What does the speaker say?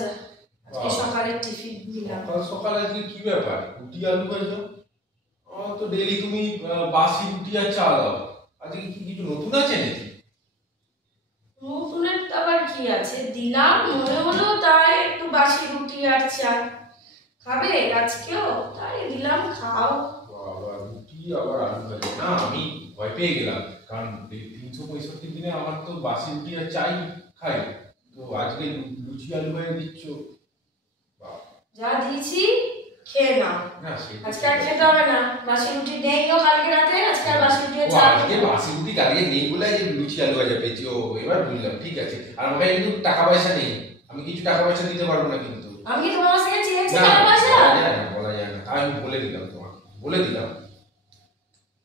যা আজকে সকালে টিফিন দিলাম। সকালে আজকে কি ব্যাপার, রুটি আলু খাইছো? তো ডেইলি তুমি বাসি রুটি আর চা দাও, আজকে কি কিছু নতুন আছে নাকি? নতুনের আবার কি আছে, দিলাম মনে হলো তাই একটু বাসি রুটি আর চা খাবে আজকেও, তাই দিলাম খাও। আবার রুটি আবার আলু খাই না, আমি ভয় পেয়ে গেলাম, কারণ 365 দিনে আমার তো বাসি রুটি আর চাই খাই, তো আজকে লুচি আলু হয়ে দিচ্ছ। যা দিয়েছি খেয়ে নাও, না আজকে আর খেতে হবে না, বাসি রুটি নেই গো কালকে রাতে, আজকে আর বাসি রুটি চা। আজকে বাসি রুটি কালকে নেই বলে যে লুচি আলু ভাজা পেয়েছি, ও এবার বুঝলাম, ঠিক আছে। আর আমার কাছে কিন্তু টাকা পয়সা নেই, আমি কিছু টাকা পয়সা দিতে পারবো না কিন্তু। আমি কি তোমার কাছে চেয়েছি না টাকা পয়সা? বলা যায় না, তাই আমি বলে দিলাম, তোমাকে বলে দিলাম।